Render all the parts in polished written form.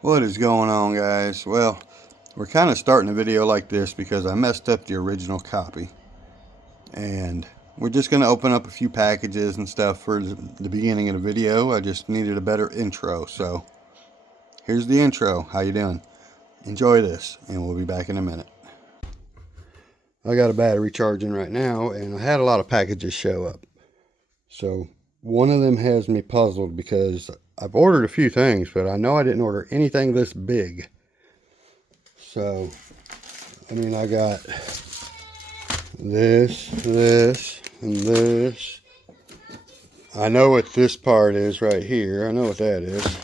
What is going on, guys? Well, we're kind of starting a video like this because I messed up the original copy, and we're just going to open up a few packages and stuff for the beginning of the video. I just needed a better intro, so here's the intro. How you doing? Enjoy this, and we'll be back in a minute. I got a battery charging right now, and I had a lot of packages show up, so one of them has me puzzled because I've ordered a few things, but I know I didn't order anything this big. So, I mean, I got this, and this. I know what this part is right here. I know what that is.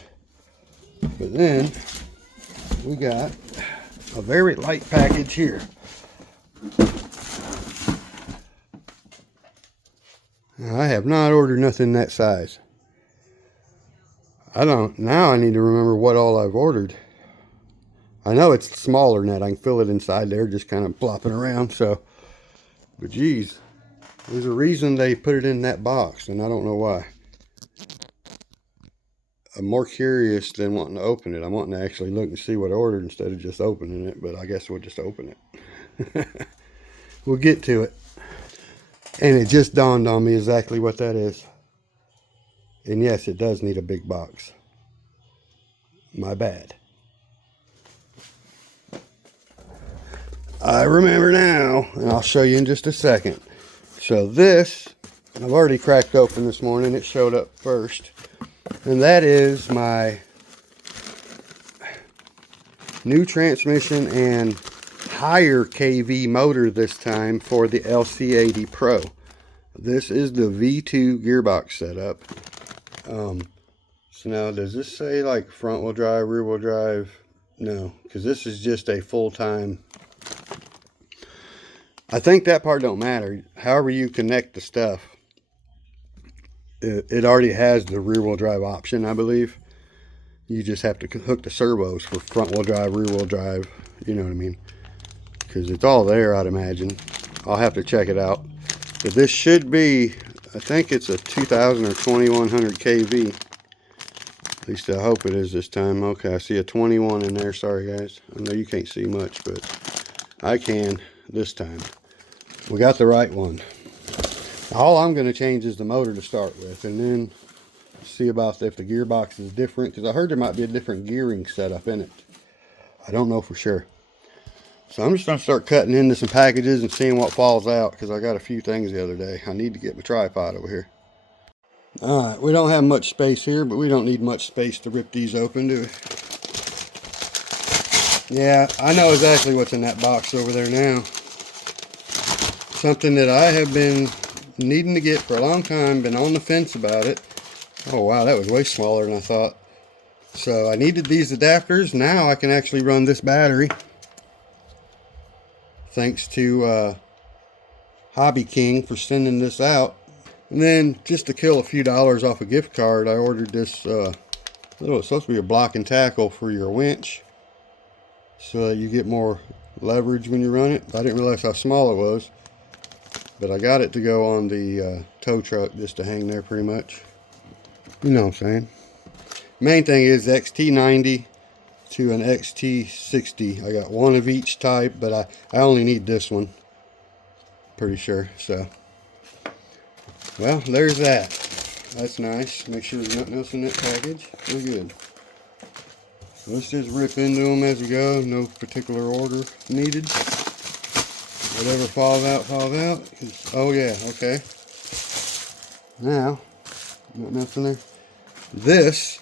But then, we got a very light package here. Now, I have not ordered nothing that size. Now I need to remember what all I've ordered. I know it's smaller than that. I can feel it inside there just kind of plopping around. So, but geez, there's a reason they put it in that box, and I don't know why. I'm more curious than wanting to open it. I'm wanting to actually look and see what I ordered instead of just opening it, but I guess we'll just open it. We'll get to it. And it just dawned on me exactly what that is. And yes, it does need a big box. My bad. I remember now, and I'll show you in just a second. So this, I've already cracked open this morning. It showed up first. And that is my new transmission and higher kV motor this time for the LC80 Pro. This is the V2 gearbox setup. So now, does this say like front wheel drive, rear wheel drive? No, because this is just a full-time. I think that part don't matter. However you connect the stuff, it already has the rear wheel drive option, I believe. You just have to hook the servos for front wheel drive, rear wheel drive, you know what I mean? Because it's all there, I'd imagine. I'll have to check it out. But this should be, I think it's a 2000 or 2100 kV. At least I hope it is this time. Okay, I see a 21 in there. Sorry, guys. I know you can't see much, but I can this time. We got the right one. All I'm going to change is the motor to start with, and then see about if the gearbox is different, because I heard there might be a different gearing setup in it. I don't know for sure. So I'm just going to start cutting into some packages and seeing what falls out, because I got a few things the other day. I need to get my tripod over here. Alright, we don't have much space here, but we don't need much space to rip these open, do we? Yeah, I know exactly what's in that box over there now. Something that I have been needing to get for a long time, been on the fence about it. Oh wow, that was way smaller than I thought. So I needed these adapters. Now I can actually run this battery. Thanks to Hobby King for sending this out. And then just to kill a few dollars off a gift card, I ordered this, it's supposed to be a block and tackle for your winch, so that you get more leverage when you run it. I didn't realize how small it was, but I got it to go on the tow truck just to hang there pretty much. You know what I'm saying. Main thing is XT90 to an XT60. I got one of each type, but I only need this one. Pretty sure, so. Well, there's that. That's nice. Make sure there's nothing else in that package. We're good. Let's just rip into them as we go. No particular order needed. Whatever falls out, falls out. Oh yeah, okay. Now, nothing else in there. This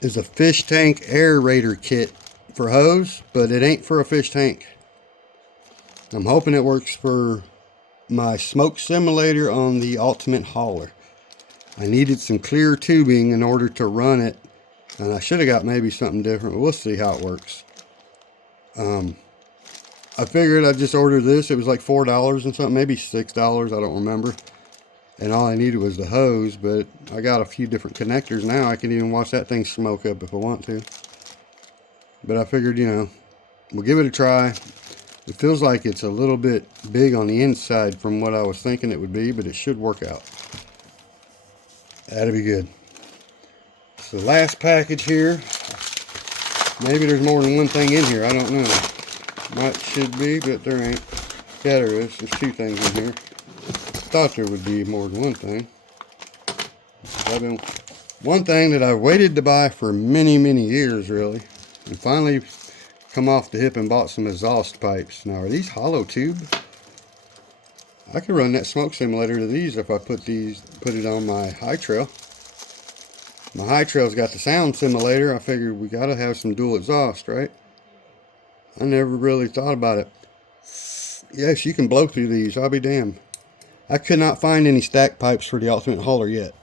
is a fish tank aerator kit for hose, but it ain't for a fish tank. I'm hoping it works for my smoke simulator on the Ultimate Hauler. I needed some clear tubing in order to run it, and I should have got maybe something different, but we'll see how it works. I figured I'd just order this. It was like $4 and something, maybe $6, I don't remember. And all I needed was the hose, but I got a few different connectors now. I can even watch that thing smoke up if I want to. But I figured, you know, we'll give it a try. It feels like it's a little bit big on the inside from what I was thinking it would be, but it should work out. That'll be good. So the last package here, Maybe there's more than one thing in here, I don't know. Might should be, but there ain't. Yeah, there is. There's two things in here. Thought there would be more than one thing. One thing that I've waited to buy for many, many years, really, and finally come off the hip and bought some exhaust pipes. Now, are these hollow tube? I could run that smoke simulator to these if I put it on my high trail. My high trail's got the sound simulator. I figured we gotta have some dual exhaust, right? I never really thought about it. Yes, you can blow through these. I'll be damned. I could not find any stack pipes for the Ultimate Hauler yet.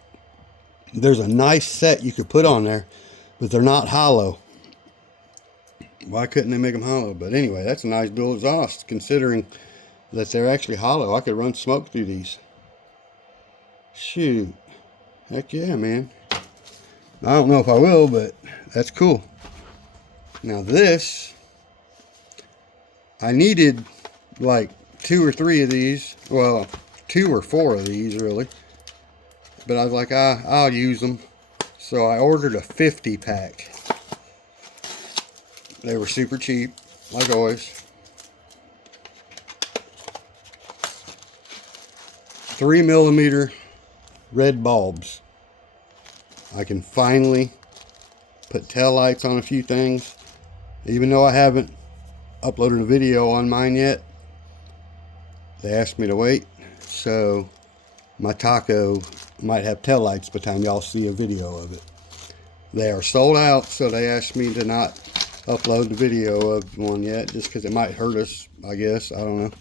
There's a nice set you could put on there, but they're not hollow. Why couldn't they make them hollow? But anyway, that's a nice dual exhaust, considering that they're actually hollow. I could run smoke through these. Shoot. Heck yeah, man. I don't know if I will, but that's cool. Now this, I needed like 2 or 3 of these. Well, 2 or 4 of these, really. But I was like, I'll use them. So I ordered a 50 pack. They were super cheap, like always. 3mm red bulbs. I can finally put tail lights on a few things. Even though I haven't uploaded a video on mine yet, they asked me to wait. So my taco might have tail lights by the time y'all see a video of it. They are sold out, so they asked me to not upload the video of one yet, just because it might hurt us, I guess. I don't know.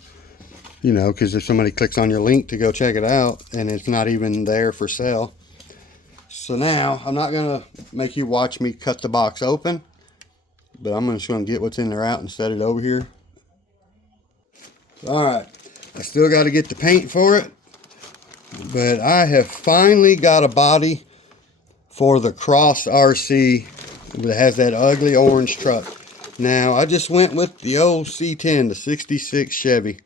You know, because if somebody clicks on your link to go check it out and it's not even there for sale. So now, I'm not going to make you watch me cut the box open, but I'm just going to get what's in there out and set it over here. Alright, I still got to get the paint for it, but I have finally got a body for the CROSS RC that has that ugly orange truck. Now, I just went with the old C10, the 66 Chevy.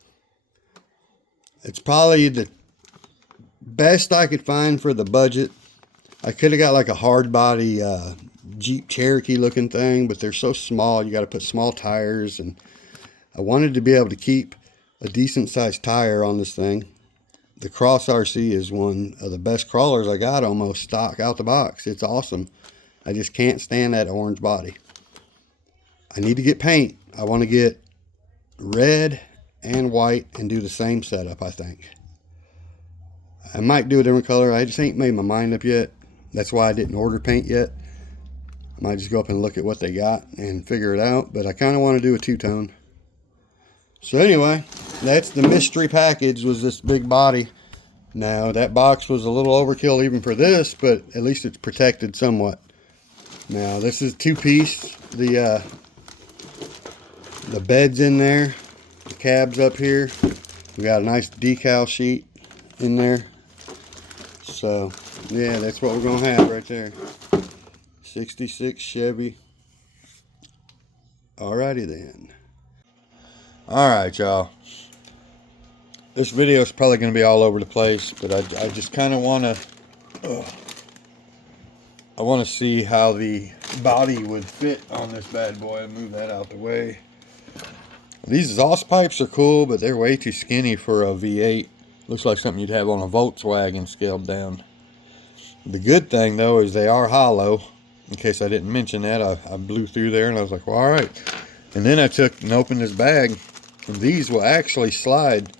It's probably the best I could find for the budget. I could have got like a hard body Jeep Cherokee looking thing, but they're so small, you got to put small tires, and I wanted to be able to keep a decent sized tire on this thing. The CROSS RC is one of the best crawlers I got almost stock out the box. It's awesome. I just can't stand that orange body. I need to get paint. I want to get red and white and do the same setup, I think. I might do a different color. I just ain't made my mind up yet. That's why I didn't order paint yet. I might just go up and look at what they got and figure it out. But I kind of want to do a two-tone. So anyway, that's the mystery package, was this big body. Now, that box was a little overkill even for this, but at least it's protected somewhat. Now, this is two-piece. The bed's in there. The cab's up here. We got a nice decal sheet in there. So, yeah, that's what we're going to have right there. 66 Chevy. Alrighty then. Alright, y'all. This video is probably going to be all over the place, but I just kind of want to... I want to see how the body would fit on this bad boy. Move that out the way. These exhaust pipes are cool, but they're way too skinny for a V8. Looks like something you'd have on a Volkswagen scaled down. The good thing, though, is they are hollow. In case I didn't mention that, I blew through there and I was like, well, alright. And then I took and opened this bag, and these will actually slide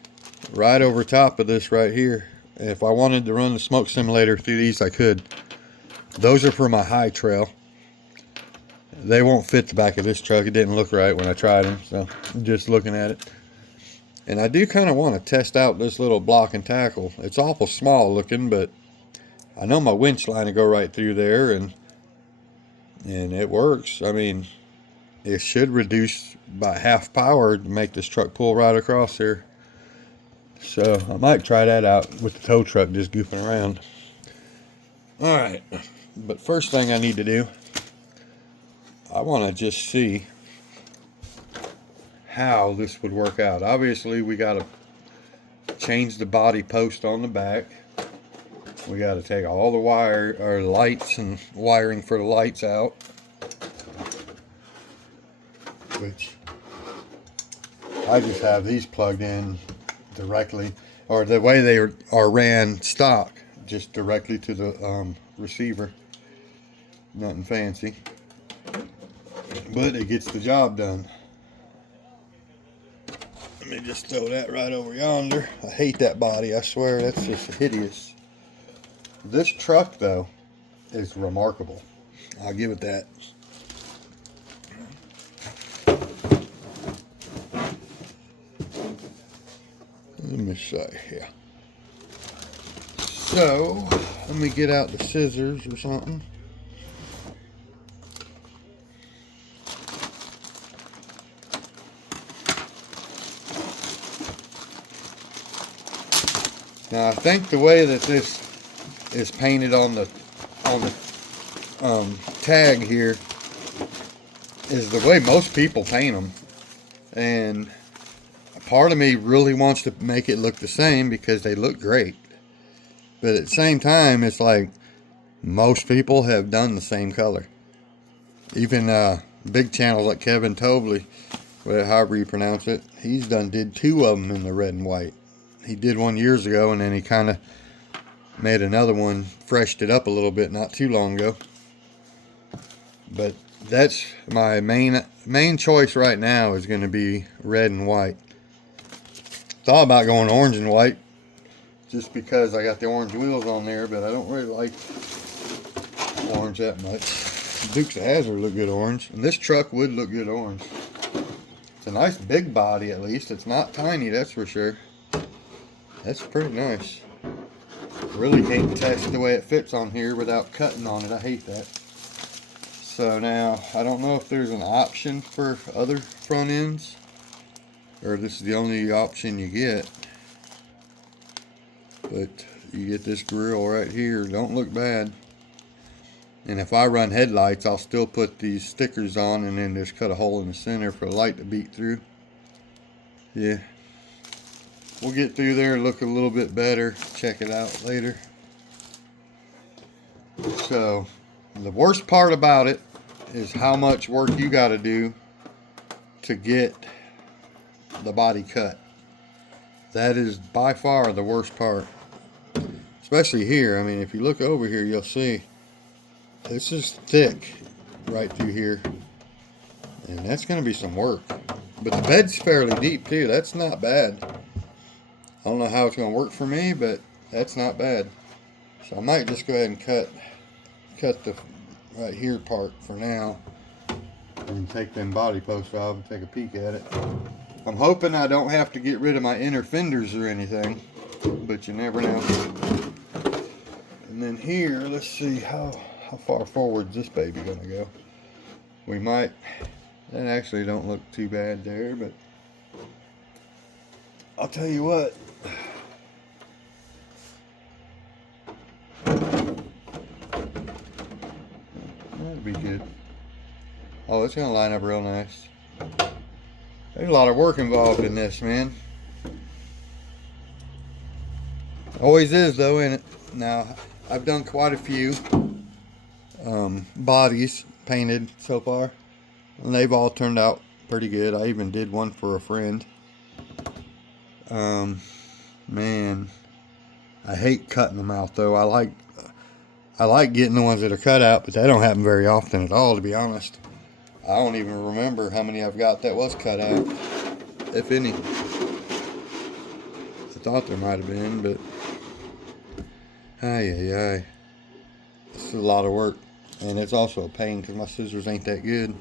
right over top of this right here. And if I wanted to run the smoke simulator through these, I could. Those are for my high trail. They won't fit the back of this truck. It didn't look right when I tried them, so I'm just looking at it. And I do kind of want to test out this little block and tackle. It's awful small looking, but I know my winch line will go right through there, and it works. I mean, it should reduce by half power to make this truck pull right across here. So I might try that out with the tow truck just goofing around. Alright, but first thing I need to do, I want to just see how this would work out. Obviously, we got to change the body post on the back. We got to take all the wire or lights and wiring for the lights out. which I just have these plugged in directly, or the way they are ran stock, just directly to the receiver. Nothing fancy, but it gets the job done. Let me just throw that right over yonder. I hate that body, I swear, that's just hideous. This truck, though, is remarkable. I'll give it that. Let me see here. So, let me get out the scissors or something. Now, I think the way that this is painted on the tag here is the way most people paint them, and part of me really wants to make it look the same because they look great, but at the same time, it's like most people have done the same color. Even big channels like Kevin Tobley, however you pronounce it, he's did 2 of them in the red and white. He did one years ago, and then he kind of made another one, freshed it up a little bit not too long ago. But that's my main choice right now, is going to be red and white. Thought about going orange and white just because I got the orange wheels on there, but I don't really like orange that much. Dukes of Hazzard look good orange, and this truck would look good orange. It's a nice big body, at least. It's not tiny, that's for sure. That's pretty nice. Really can't test the way it fits on here without cutting on it. I hate that. So now, I don't know if there's an option for other front ends, or this is the only option you get. But you get this grill right here. Don't look bad. And if I run headlights, I'll still put these stickers on and then just cut a hole in the center for the light to beat through. Yeah. We'll get through there and look a little bit better. Check it out later. So, the worst part about it is how much work you got to do to get the body cut. That is by far the worst part. Especially here. I mean, if you look over here, you'll see this is thick right through here. And that's going to be some work. But the bed's fairly deep too. That's not bad. I don't know how it's going to work for me, but that's not bad. So I might just go ahead and cut the right here part for now, and take them body posts off and take a peek at it. I'm hoping I don't have to get rid of my inner fenders or anything, but you never know. And then here, let's see how far forward this baby going to go. We might. That actually don't look too bad there, but I'll tell you what. That'd be good. Oh, it's gonna line up real nice. There's a lot of work involved in this, man. Always is, though, ain't it? Now, I've done quite a few bodies painted so far, and they've all turned out pretty good. I even did one for a friend. Man, I hate cutting them out, though. I like getting the ones that are cut out, but that don't happen very often at all, to be honest. I don't even remember how many I've got that was cut out, if any. I thought there might have been, but ay. This is a lot of work, and it's also a pain because my scissors ain't that good.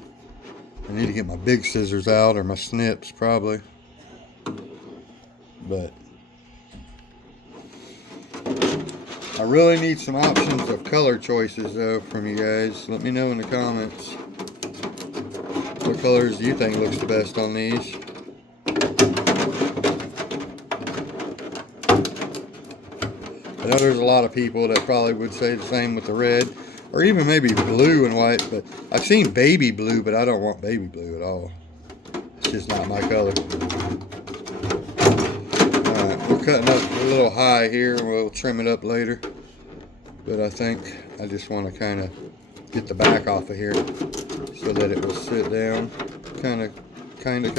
I need to get my big scissors out, or my snips probably. But I really need some options of color choices, though, from you guys. Let me know in the comments. What colors do you think looks the best on these? I know there's a lot of people that probably would say the same with the red, or even maybe blue and white, but I've seen baby blue, but I don't want baby blue at all. It's just not my color. Alright, we're cutting up a little high here. We'll trim it up later. But I think I just want to kind of get the back off of here so that it will sit down kind of kinda.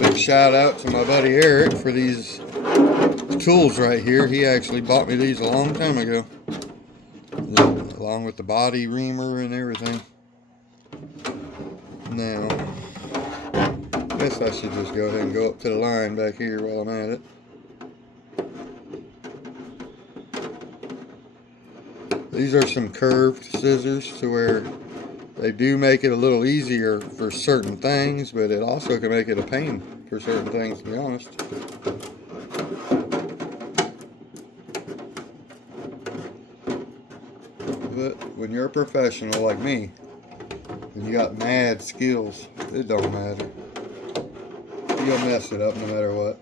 Big shout out to my buddy Eric for these tools right here. He actually bought me these a long time ago, along with the body reamer and everything. Now, I guess I should just go ahead and go up to the line back here while I'm at it. These are some curved scissors to where they do make it a little easier for certain things, but it also can make it a pain for certain things, to be honest. But when you're a professional like me, and you got mad skills, it don't matter. You'll mess it up no matter what.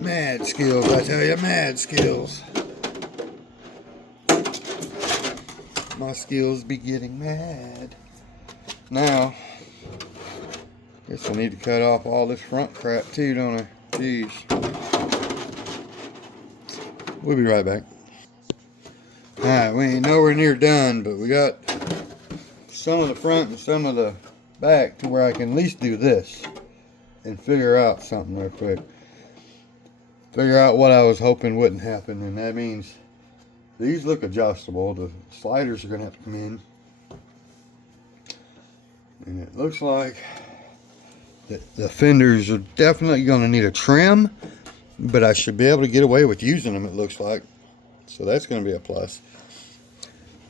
Mad skills, I tell you, mad skills. My skills be getting mad. Now, guess I need to cut off all this front crap too, don't I? Jeez. We'll be right back. Alright, we ain't nowhere near done, but we got some of the front and some of the back to where I can at least do this and figure out something real quick. Figure out what I was hoping wouldn't happen, and that means these look adjustable. The sliders are going to have to come in. And it looks like the fenders are definitely going to need a trim, but I should be able to get away with using them, it looks like. So that's going to be a plus.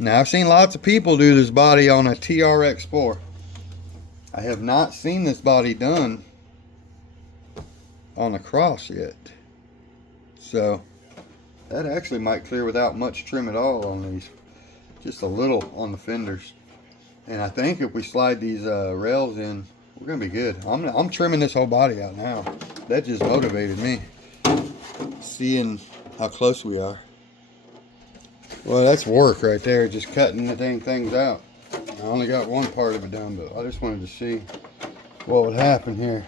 Now, I've seen lots of people do this body on a TRX4. I have not seen this body done on a Cross yet. So that actually might clear without much trim at all on these. Just a little on the fenders. And I think if we slide these rails in, we're going to be good. I'm trimming this whole body out now. That just motivated me. Seeing how close we are. Well, that's work right there, just cutting the dang things out. I only got one part of it done, but I just wanted to see what would happen here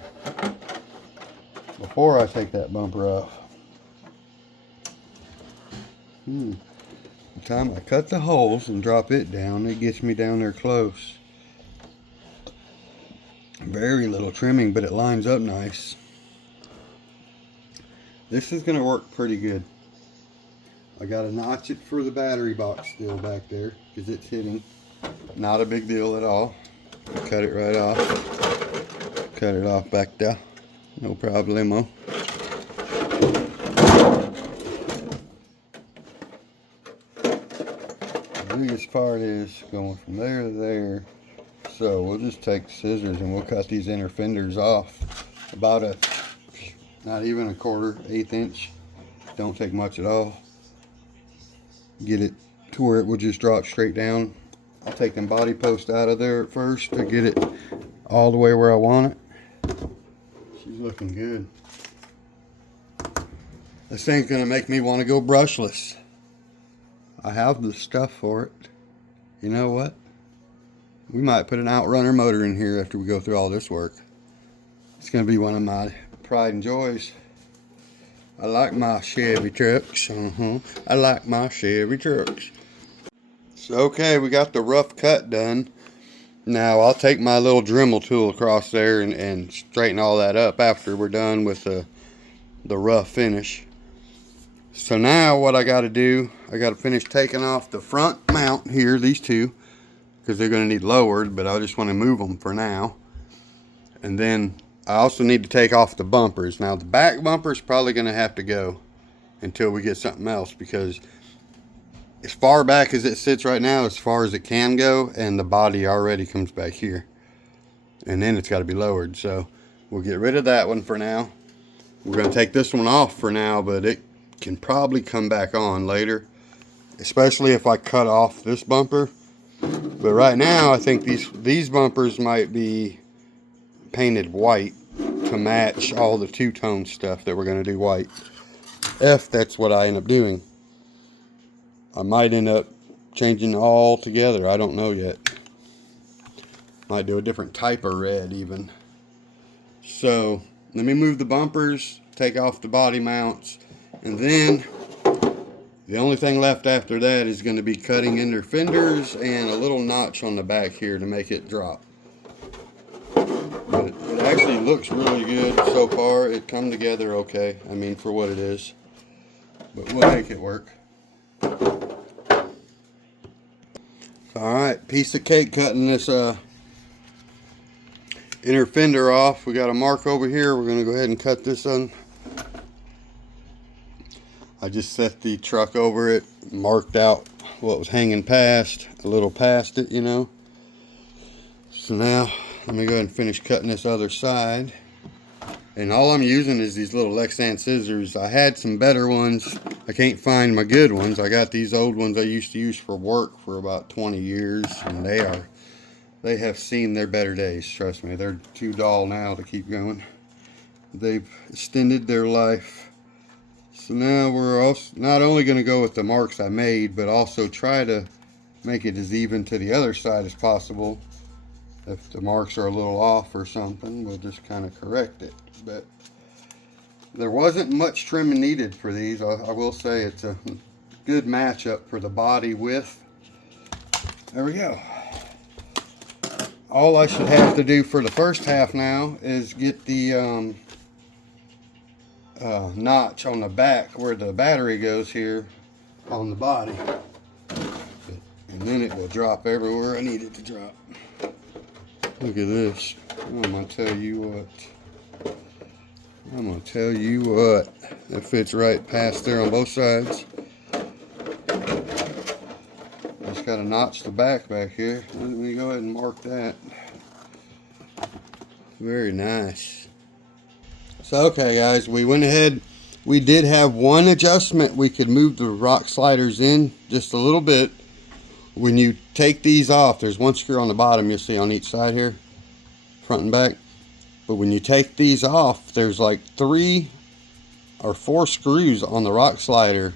before I take that bumper off. The time I cut the holes and drop it down, it gets me down there close. Very little trimming, but it lines up nice. This is going to work pretty good. I got to notch it for the battery box still back there because it's hitting. Not a big deal at all. Cut it right off. Cut it off back there. No problemo. The biggest part is going from there to there. So we'll just take scissors and we'll cut these inner fenders off. About a, not even a quarter, 1/8 inch. Don't take much at all. Get it to where it will just drop straight down. I'll take them body posts out of there at first to get it all the way where I want it. She's looking good. This thing's gonna make me want to go brushless. I have the stuff for it. You know what? We might put an Outrunner motor in here after we go through all this work. It's gonna be one of my pride and joys. I like my Chevy trucks. I like my Chevy trucks. So, okay, we got the rough cut done. Now, I'll take my little Dremel tool across there and straighten all that up after we're done with the rough finish. So now what I got to do, I got to finish taking off the front mount here, these two, because they're going to need lowered, but I just want to move them for now. And then I also need to take off the bumpers. Now the back bumper is probably going to have to go until we get something else, because as far back as it sits right now, as far as it can go, and the body already comes back here. And then it's got to be lowered. So we'll get rid of that one for now. We're going to take this one off for now, but it can probably come back on later, especially if I cut off this bumper. But right now I think these bumpers might be painted white to match all the two-tone stuff that we're going to do white, if that's what I end up doing. I might end up changing all together, I don't know yet. Might do a different type of red even. So let me move the bumpers, take off the body mounts, and then the only thing left after that is going to be cutting in their fenders and a little notch on the back here to make it drop. But it actually looks really good so far. It come together okay, I mean, for what it is. But we'll make it work. Alright, piece of cake cutting this inner fender off. We got a mark over here. We're going to go ahead and cut this on. I just set the truck over it, marked out what was hanging past, a little past it, you know. So now, let me go ahead and finish cutting this other side. And all I'm using is these little Lexan scissors. I had some better ones. I can't find my good ones. I got these old ones I used to use for work for about 20 years. And they have seen their better days, trust me. They're too dull now to keep going. They've extended their life. So now we're also not only going to go with the marks I made, but also try to make it as even to the other side as possible. If the marks are a little off or something, we'll just kind of correct it. But there wasn't much trimming needed for these. I will say it's a good matchup for the body width. There we go. All I should have to do for the first half now is get the notch on the back where the battery goes here on the body. And then it will drop everywhere I need it to drop. Look at this. I'm going to tell you what. I'm going to tell you what. That fits right past there on both sides. Just got to notch the back here. Let me go ahead and mark that. Very nice. So, okay guys, we went ahead. We did have one adjustment. We could move the rock sliders in just a little bit. When you take these off, there's one screw on the bottom you'll see on each side here, front and back. But when you take these off, there's like 3 or 4 screws on the rock slider,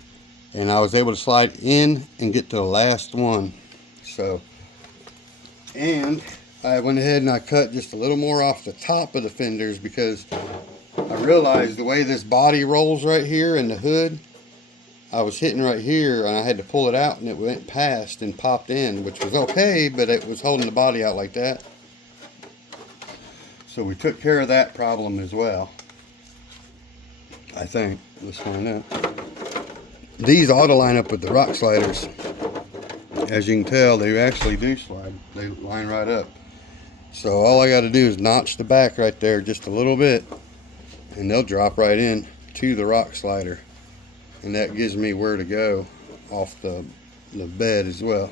and I was able to slide in and get to the last one. So, and I went ahead and I cut just a little more off the top of the fenders because I realized the way this body rolls right here in the hood, I was hitting right here and I had to pull it out and it went past and popped in, which was okay, but it was holding the body out like that. So we took care of that problem as well, I think. Let's find out. These ought to line up with the rock sliders. As you can tell, they actually do slide. They line right up. So all I got to do is notch the back right there just a little bit, and they'll drop right in to the rock slider. And that gives me where to go off the bed as well,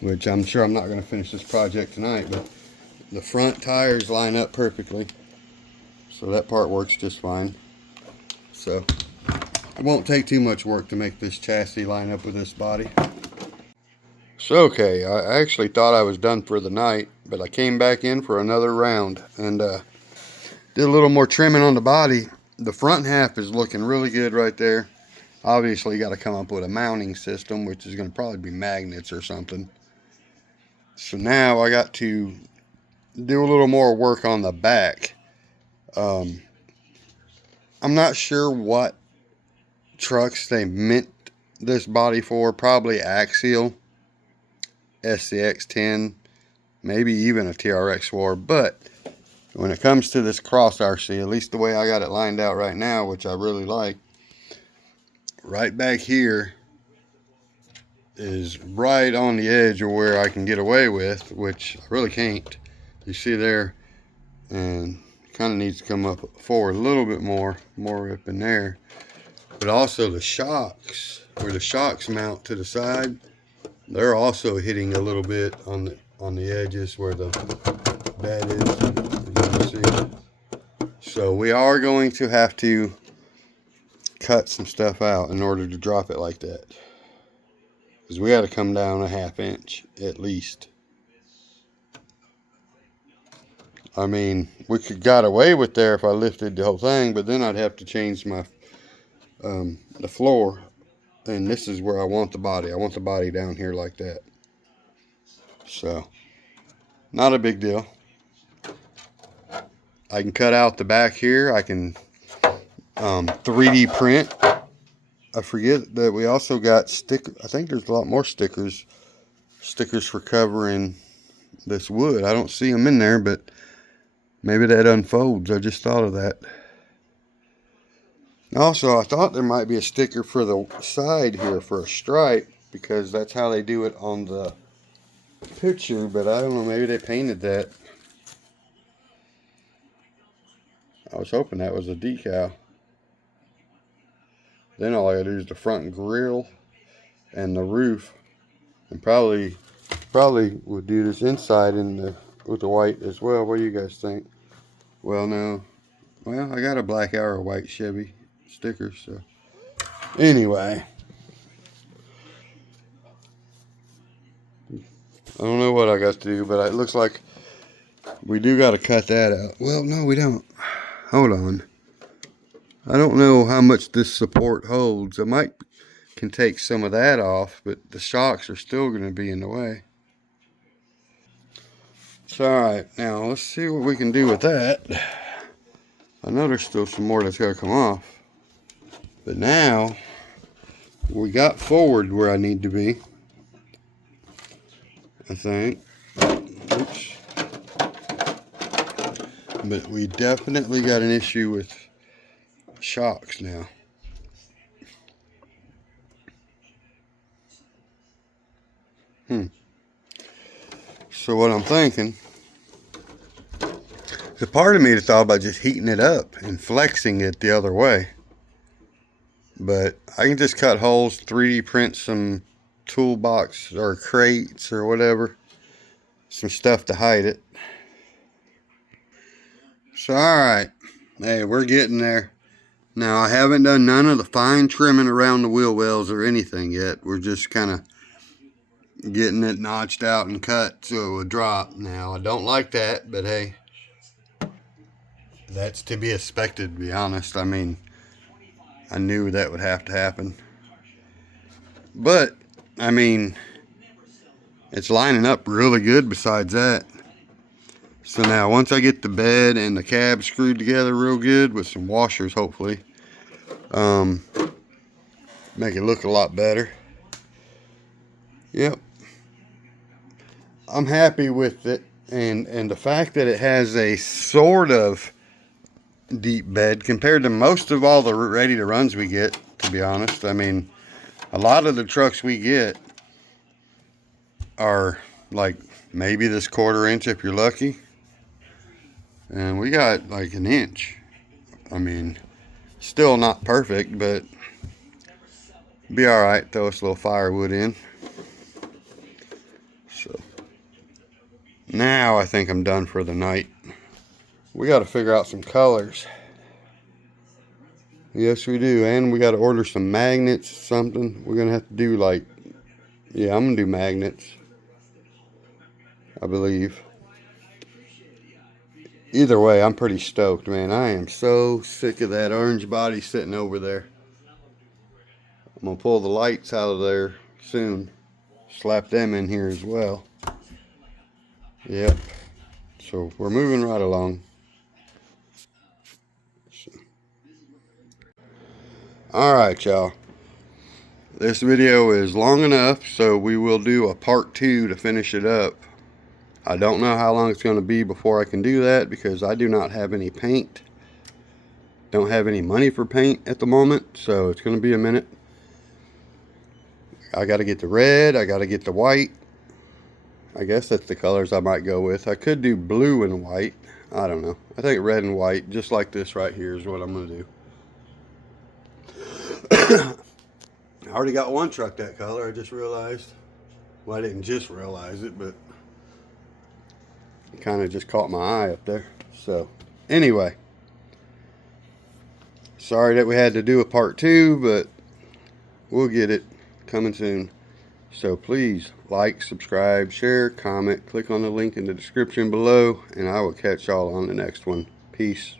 which I'm sure I'm not going to finish this project tonight, but the front tires line up perfectly, so that part works just fine. So it won't take too much work to make this chassis line up with this body. So okay, I actually thought I was done for the night, but I came back in for another round and did a little more trimming on the body. The front half is looking really good right there. Obviously got to come up with a mounting system, which is going to probably be magnets or something. So now I got to do a little more work on the back. I'm not sure what trucks they meant this body for. Probably axial, SCX10, maybe even a TRX4. But when it comes to this Cross RC, at least the way I got it lined out right now, which I really like, right back here is right on the edge of where I can get away with, which I really can't. You see there, and kind of needs to come up forward a little bit more up in there. But also the shocks, where the shocks mount to the side, they're also hitting a little bit on the edges where the bed is, as you can see. So we are going to have to cut some stuff out in order to drop it like that, because we got to come down a 1/2 inch at least. I mean, we could got away with there if I lifted the whole thing, but then I'd have to change my the floor, and this is where I want the body. I want the body down here like that. So not a big deal. I can cut out the back here. I can 3D print. I forget that we also got sticker. I think there's a lot more stickers for covering this wood. I don't see them in there, but maybe that unfolds. I just thought of that. Also, I thought there might be a sticker for the side here for a stripe, because that's how they do it on the picture, but I don't know, maybe they painted that. I was hoping that was a decal. Then all I gotta do is the front grille and the roof, and probably would do this inside with the white as well. What do you guys think? Well, no. Well, I got a black arrow white Chevy sticker, so anyway. I don't know what I got to do, but it looks like we do got to cut that out. Well, no, we don't. Hold on. I don't know how much this support holds. I can take some of that off, but the shocks are still going to be in the way. So, alright, now let's see what we can do with that. I know there's still some more that's got to come off. But now, we got forward where I need to be, I think. Oops. But we definitely got an issue with shocks now. So what I'm thinking, the part of me that thought about just heating it up and flexing it the other way. But I can just cut holes, 3D print some toolbox or crates or whatever, some stuff to hide it. So alright, hey, we're getting there. Now I haven't done none of the fine trimming around the wheel wells or anything yet. We're just kind of getting it notched out and cut so it would drop. Now I don't like that, but hey, that's to be expected, to be honest. I mean, I knew that would have to happen. But, I mean, it's lining up really good besides that. So now, once I get the bed and the cab screwed together real good with some washers, hopefully, make it look a lot better. Yep. I'm happy with it. And the fact that it has a sort of deep bed compared to most of all the ready to runs we get, to be honest. I mean, a lot of the trucks we get are like maybe this 1/4 inch if you're lucky, and we got like an inch. I mean, still not perfect, but be all right. Throw us a little firewood in. So now I think I'm done for the night. We got to figure out some colors. Yes, we do. And we got to order some magnets, something. We're going to have to do like, yeah, I'm going to do magnets, I believe. Either way, I'm pretty stoked, man. I am so sick of that orange body sitting over there. I'm going to pull the lights out of there soon. Slap them in here as well. Yep. So we're moving right along. Alright, y'all. This video is long enough, so we will do a part 2 to finish it up. I don't know how long it's going to be before I can do that, because I do not have any paint. Don't have any money for paint at the moment, so it's going to be a minute. I got to get the red, I got to get the white. I guess that's the colors I might go with. I could do blue and white. I don't know. I think red and white, just like this right here, is what I'm going to do. I already got one truck that color, I just realized. Well, I didn't just realize it, but it kind of just caught my eye up there. So, anyway. Sorry that we had to do a part 2, but we'll get it coming soon. So please like, subscribe, share, comment, click on the link in the description below, and I will catch y'all on the next one. Peace.